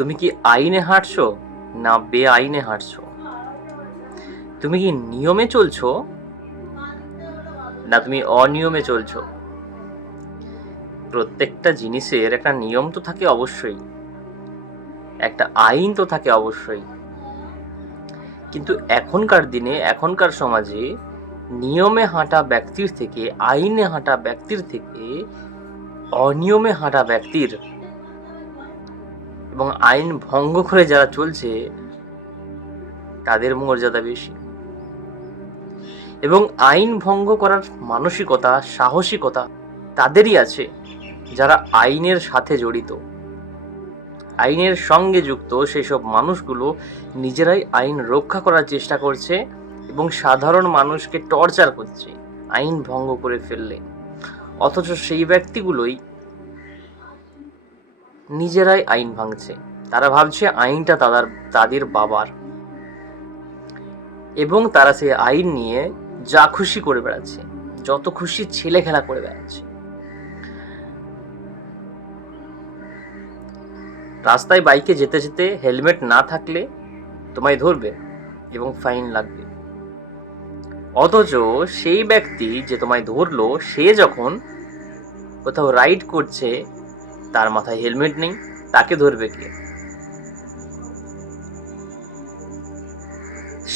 তুমি কি আইনে হাঁটছো না বেআইনে হাঁটছো? তুমি কি নিয়মে চলছো না তুমি অনিয়মে চলছো? প্রত্যেকটা জিনিসের একটা নিয়ম তো থাকে অবশ্যই, একটা আইন তো থাকে অবশ্যই। কিন্তু এখনকার দিনে, এখনকার সমাজে নিয়মে হাঁটা ব্যক্তির থেকে, আইনে হাঁটা ব্যক্তির থেকে অনিয়মে হাঁটা ব্যক্তির এবং আইন ভঙ্গ করে যারা চলছে তাদের মর্যাদা বেশি। এবং আইন ভঙ্গ করার মানসিকতা, সাহসিকতা তাদেরই আছে যারা আইনের সাথে জড়িত, আইনের সঙ্গে যুক্ত। সেই সব মানুষগুলো নিজেরাই আইন রক্ষা করার চেষ্টা করছে এবং সাধারণ মানুষকে টর্চার করছে আইন ভঙ্গ করে ফেললে। অথচ সেই ব্যক্তিগুলোই নিজেরাই আইন ভাঙছে। তারা ভাবছে আইনটা তাদের বাবার, এবং তারা সেই আইন নিয়ে যা খুশি করে বেড়াচ্ছে, যত খুশি ছেলে খেলা করে বেড়াচ্ছে। রাস্তায় বাইকে যেতে যেতে হেলমেট না থাকলে তোমায় ধরবে এবং ফাইন লাগবে। অথচ সেই ব্যক্তি যে তোমায় ধরলো, সে যখন কোথাও রাইড করছে, তার মাথায় হেলমেট নেই, তাকে ধরবে কে?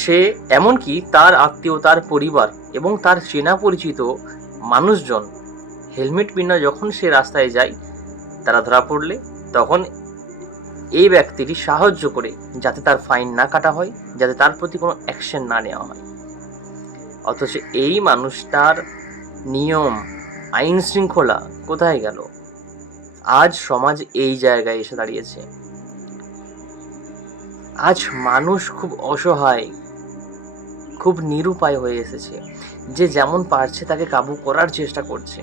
সে এমনকি তার আত্মীয়, তার পরিবার এবং তার চেনা পরিচিত মানুষজন হেলমেট বিনা যখন সে রাস্তায় যায়, তারা ধরা পড়লে তখন এই ব্যক্তিটি সাহায্য করে যাতে তার ফাইন না কাটা হয়, যাতে তার প্রতি কোনো অ্যাকশন না নেওয়া হয়। অথচ এই মানুষটার নিয়ম, আইন শৃঙ্খলা কোথায় গেল? আজ সমাজ এই জায়গায় এসে দাঁড়িয়েছে। আজ মানুষ খুব অসহায়, খুব নিরুপায় হয়ে এসেছে। যে যেমন পারছে তাকে কাবু করার চেষ্টা করছে,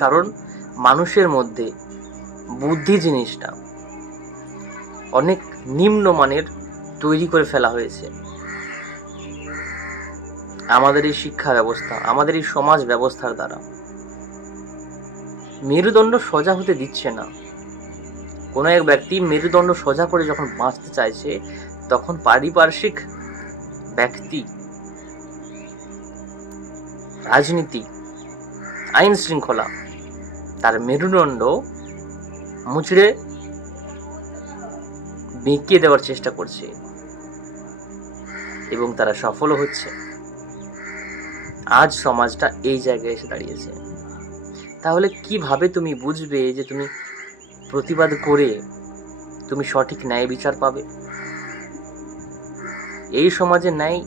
কারণ মানুষের মধ্যে বুদ্ধি জিনিসটা অনেক নিম্নমানের তৈরি করে ফেলা হয়েছে। আমাদের এই শিক্ষা ব্যবস্থা, আমাদের এই সমাজ ব্যবস্থার দ্বারা মেরুদণ্ড সোজা হতে দিচ্ছে না। কোনো এক ব্যক্তি মেরুদণ্ড সোজা করে যখন বাঁচতে চাইছে, তখন পারিপার্শ্বিক, ব্যক্তি, রাজনীতি, আইন শৃঙ্খলা তার মেরুদণ্ড মুচড়ে বেঁকিয়ে দেওয়ার চেষ্টা করছে এবং তারা সফলও হচ্ছে। আজ সমাজটা এই জায়গায় এসে দাঁড়িয়েছে। তাহলে কিভাবে তুমি বুঝবে যে তুমি প্রতিবাদ করে তুমি সঠিক ন্যায় বিচার পাবে? এই সমাজে ন্যায়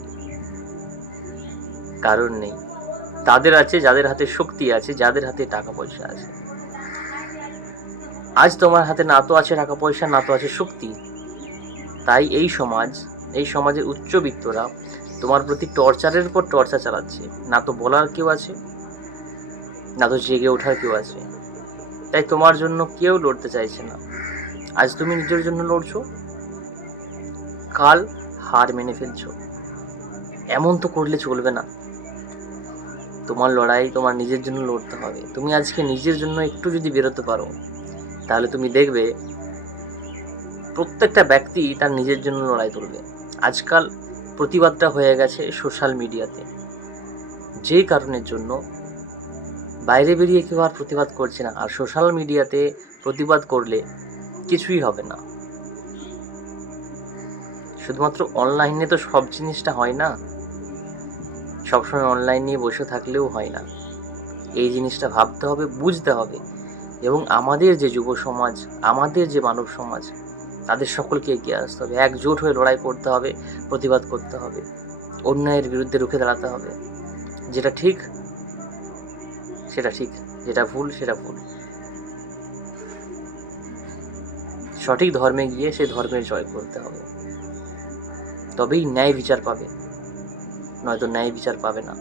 কারণ নেই। তাদের আছে যাদের হাতে শক্তি আছে, যাদের হাতে টাকা পয়সা আছে। আজ তোমার হাতে না তো আছে টাকা পয়সা, না তো আছে শক্তি। তাই এই সমাজের উচ্চবিত্তরা তোমার প্রতি টর্চারের পর টর্চার চালাচ্ছে। না তো বলার কেউ আছে, না তো জেগে ওঠার কেউ আছে। তাই তোমার জন্য কেউ লড়তে চাইছে না। আজ তুমি নিজের জন্য লড়ছো, কাল হার মেনে ফেলছো। এমন তো করলে চলবে না। তোমার লড়াই তোমার নিজের জন্য লড়তে হবে। তুমি আজকে নিজের জন্য একটু যদি বেরোতে পারো, তাহলে তুমি দেখবে প্রত্যেকটা ব্যক্তি তার নিজের জন্য লড়াই তুলবে। আজকাল প্রতিবাদটা হয়ে গেছে সোশ্যাল মিডিয়াতে, যেই কারণের জন্য বাইরে বেরিয়ে কেউ আর প্রতিবাদ করছে না। আর সোশ্যাল মিডিয়াতে প্রতিবাদ করলে কিছুই হবে না। শুধুমাত্র অনলাইনে তো সব জিনিসটা হয় না, সবসময় অনলাইন নিয়ে বসে থাকলেও হয় না। এই জিনিসটা ভাবতে হবে, বুঝতে হবে। এবং আমাদের যে যুব সমাজ, আমাদের যে মানব সমাজ, তাদের সকলকে এগিয়ে আসতে হবে, একজোট হয়ে লড়াই করতে হবে, প্রতিবাদ করতে হবে, অন্যায়ের বিরুদ্ধে রুখে দাঁড়াতে হবে। যেটা ঠিক সেটা ঠিক, যেটা ভুল সেটা ভুল। সঠিক ধর্মে গিয়ে সেই ধর্মের জয় করতে হবে, তবেই ন্যায় বিচার পাবে, নয়তো ন্যায় বিচার পাবে না।